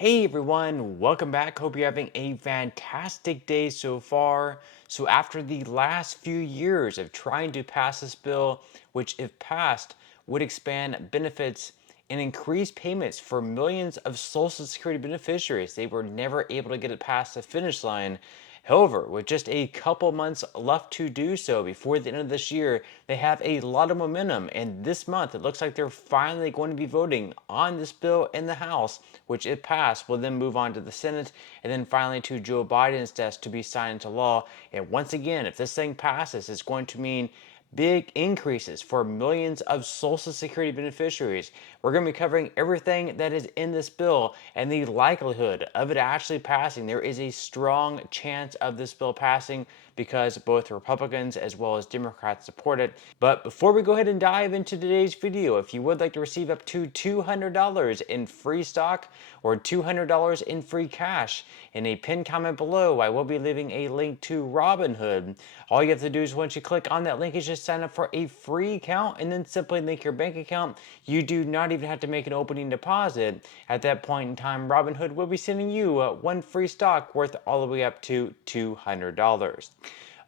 Hey everyone, welcome back. Hope you're having a fantastic day so far. So, after the last few years of trying to pass this bill, which, if passed, would expand benefits and increase payments for millions of Social Security beneficiaries, they were never able to get it past the finish line. However, with just a couple months left to do so before the end of this year, they have a lot of momentum. And this month, it looks like they're finally going to be voting on this bill in the House, which, if passed, will then move on to the Senate and then finally to Joe Biden's desk to be signed into law. And once again, if this thing passes, it's going to mean big increases for millions of Social Security beneficiaries. We're going to be covering everything that is in this bill and the likelihood of it actually passing. There is a strong chance of this bill passing because both Republicans as well as Democrats support it. But before we go ahead and dive into today's video, if you would like to receive up to $200 in free stock or $200 in free cash, in a pinned comment below, I will be leaving a link to Robinhood. All you have to do is once you click on that link is just sign up for a free account and then simply link your bank account. You do not even have to make an opening deposit. At that point in time, Robinhood will be sending you one free stock worth all the way up to $200.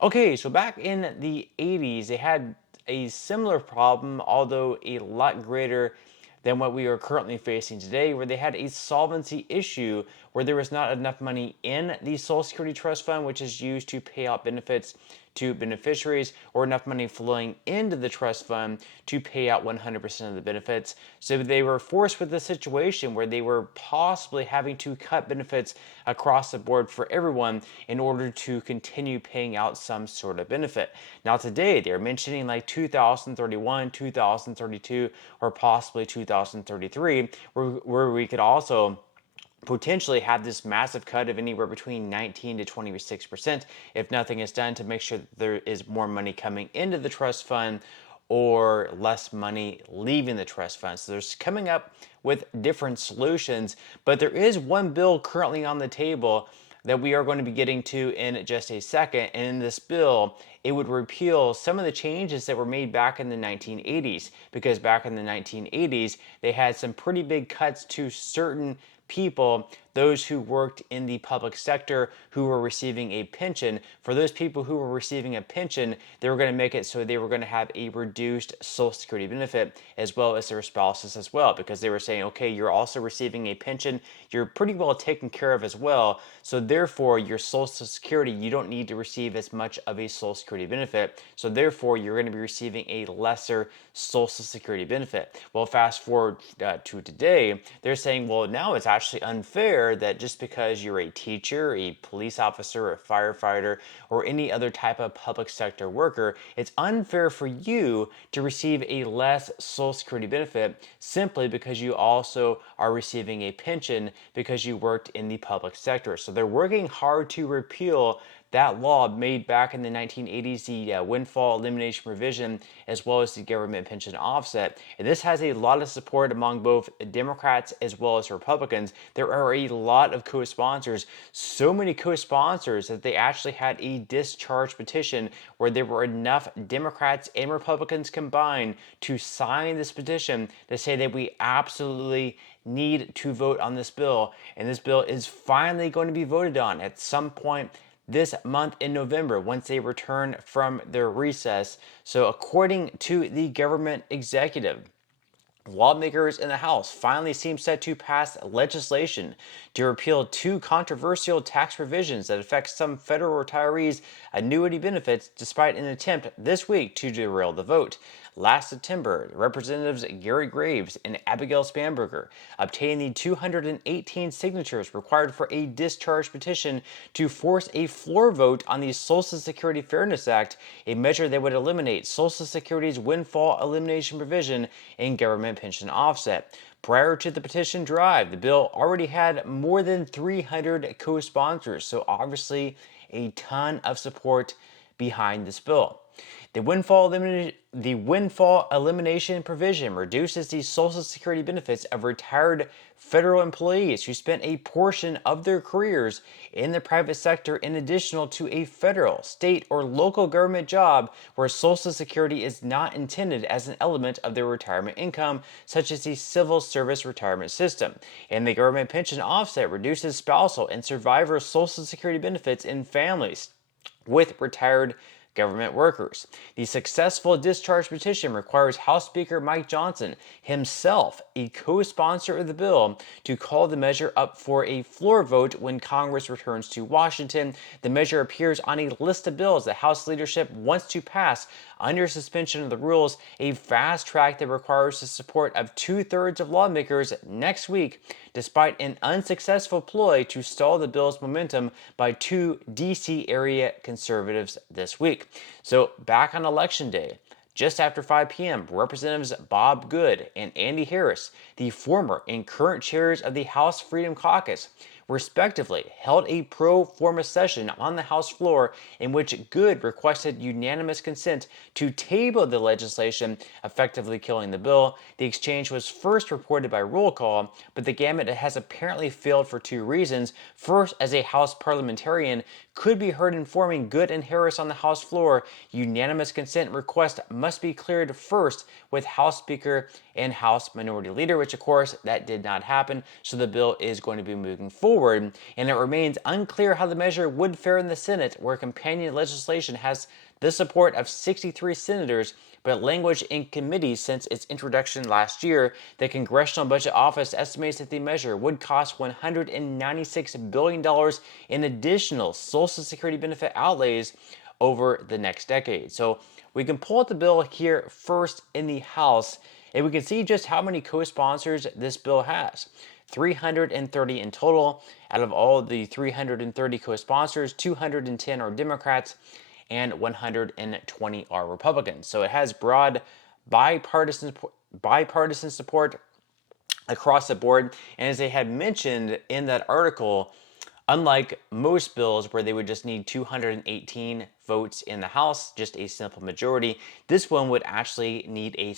Okay, so back in the 80s, they had a similar problem, although a lot greater than what we are currently facing today, where they had a solvency issue where there was not enough money in the Social Security Trust Fund, which is used to pay out benefits to beneficiaries, or enough money flowing into the trust fund to pay out 100% of the benefits. So they were forced with a situation where they were possibly having to cut benefits across the board for everyone in order to continue paying out some sort of benefit. Now today they're mentioning like 2031, 2032, or possibly 2033, where we could also potentially have this massive cut of anywhere between 19 to 26% if nothing is done to make sure that there is more money coming into the trust fund or less money leaving the trust fund. So there's coming up with different solutions, but there is one bill currently on the table that we are going to be getting to in just a second. And in this bill, it would repeal some of the changes that were made back in the 1980s, because back in the 1980s, they had some pretty big cuts to certain people, those who worked in the public sector who were receiving a pension. For those people who were receiving a pension, they were going to make it so they were going to have a reduced Social Security benefit, as well as their spouses as well, because they were saying, okay, you're also receiving a pension, you're pretty well taken care of as well, so therefore your Social Security, you don't need to receive as much of a Social Security benefit, so therefore you're going to be receiving a lesser Social Security benefit. Well, fast forward to today, they're saying, well, now it's actually unfair that just because you're a teacher, a police officer, a firefighter, or any other type of public sector worker, it's unfair for you to receive a less Social Security benefit simply because you also are receiving a pension because you worked in the public sector. So they're working hard to repeal that law made back in the 1980s, the windfall elimination provision, as well as the government pension offset. And this has a lot of support among both Democrats as well as Republicans. There are a lot of co-sponsors, so many co-sponsors that they actually had a discharge petition where there were enough Democrats and Republicans combined to sign this petition to say that we absolutely need to vote on this bill. And this bill is finally going to be voted on at some point this month in November once they return from their recess. So according to the government executive, lawmakers in the House finally seem set to pass legislation to repeal two controversial tax provisions that affect some federal retirees' annuity benefits, despite an attempt this week to derail the vote. Last September, Representatives Gary Graves and Abigail Spanberger obtained the 218 signatures required for a discharge petition to force a floor vote on the Social Security Fairness Act, a measure that would eliminate Social Security's windfall elimination provision in government pension offset. Prior to the petition drive, the bill already had more than 300 co-sponsors, so obviously a ton of support behind this bill. The windfall elimination provision reduces the Social Security benefits of retired federal employees who spent a portion of their careers in the private sector in addition to a federal, state, or local government job where Social Security is not intended as an element of their retirement income, such as the civil service retirement system. And the government pension offset reduces spousal and survivor Social Security benefits in families with retired government workers. The successful discharge petition requires House Speaker Mike Johnson, himself a co-sponsor of the bill, to call the measure up for a floor vote when Congress returns to Washington. The measure appears on a list of bills that House leadership wants to pass under suspension of the rules, a fast track that requires the support of 2/3 of lawmakers next week, despite an unsuccessful ploy to stall the bill's momentum by two D.C. area conservatives this week. So, back on Election Day, just after 5 p.m., Representatives Bob Good and Andy Harris, the former and current chairs of the House Freedom Caucus, respectively, held a pro forma session on the House floor in which Good requested unanimous consent to table the legislation, effectively killing the bill. The exchange was first reported by roll call, but the gamut has apparently failed for two reasons. First, as a House parliamentarian could be heard informing Good and Harris on the House floor, unanimous consent request must be cleared first with House Speaker and House Minority Leader, which of course that did not happen, so the bill is going to be moving forward, and it remains unclear how the measure would fare in the Senate, where companion legislation has the support of 63 senators, but language in committee since its introduction last year. The Congressional Budget Office estimates that the measure would cost $196 billion in additional Social Security benefit outlays over the next decade. So we can pull up the bill here first in the House, and we can see just how many co-sponsors this bill has. 330 in total. Out of all the 330 co-sponsors, 210 are Democrats and 120 are Republicans. So it has broad bipartisan support across the board. And as they had mentioned in that article, unlike most bills where they would just need 218 votes in the House, just a simple majority, this one would actually need a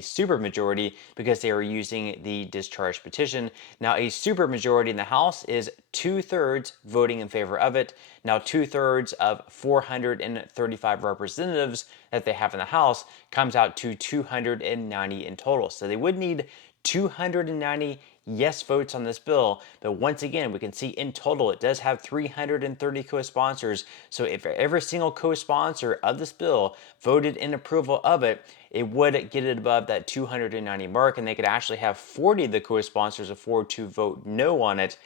super majority because they are using the discharge petition. Now, a super majority in the House is 2/3 voting in favor of it. Now, 2/3 of 435 representatives that they have in the House comes out to 290 in total. So they would need 290 yes votes on this bill, but once again, we can see in total it does have 330 co-sponsors. So if every single co-sponsor of this bill voted in approval of it, it would get it above that 290 mark, and they could actually have 40 of the co-sponsors afford to vote no on it.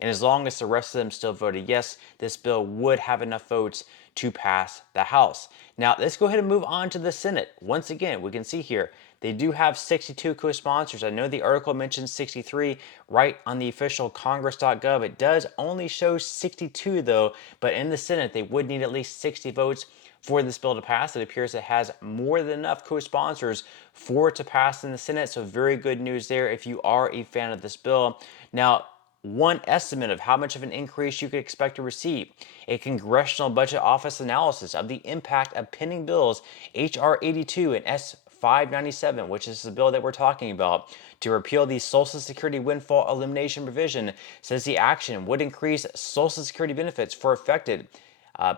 And as long as the rest of them still voted yes, this bill would have enough votes to pass the House. Now, let's go ahead and move on to the Senate. Once again, we can see here, they do have 62 co-sponsors. I know the article mentions 63 right on the official congress.gov. It does only show 62 though, but in the Senate, they would need at least 60 votes for this bill to pass. It appears it has more than enough co-sponsors for it to pass in the Senate, so very good news there if you are a fan of this bill. Now, one estimate of how much of an increase you could expect to receive: a Congressional Budget Office analysis of the impact of pending bills H.R. 82 and S. 597, which is the bill that we're talking about, to repeal the Social Security windfall elimination provision, says the action would increase Social Security benefits for affected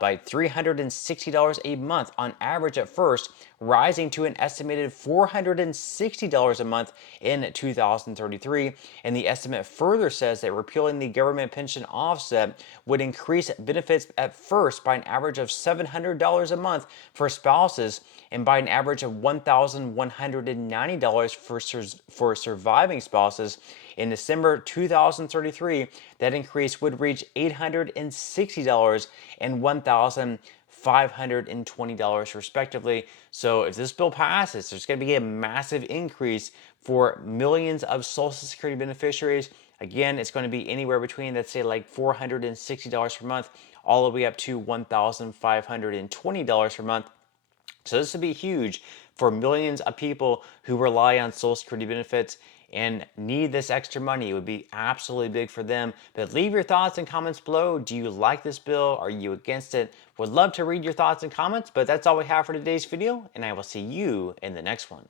by $360 a month on average at first, rising to an estimated $460 a month in 2033. And the estimate further says that repealing the government pension offset would increase benefits at first by an average of $700 a month for spouses and by an average of $1,190 for surviving spouses. In December 2033, that increase would reach $860 and $1,520 respectively. So if this bill passes, there's going to be a massive increase for millions of Social Security beneficiaries. Again, it's going to be anywhere between, let's say, like $460 per month, all the way up to $1,520 per month. So this would be huge for millions of people who rely on Social Security benefits. and need this extra money. It would be absolutely big for them. But leave your thoughts and comments below. Do you like this bill? Are you against it? Would love to read your thoughts and comments, but that's all we have for today's video, and I will see you in the next one.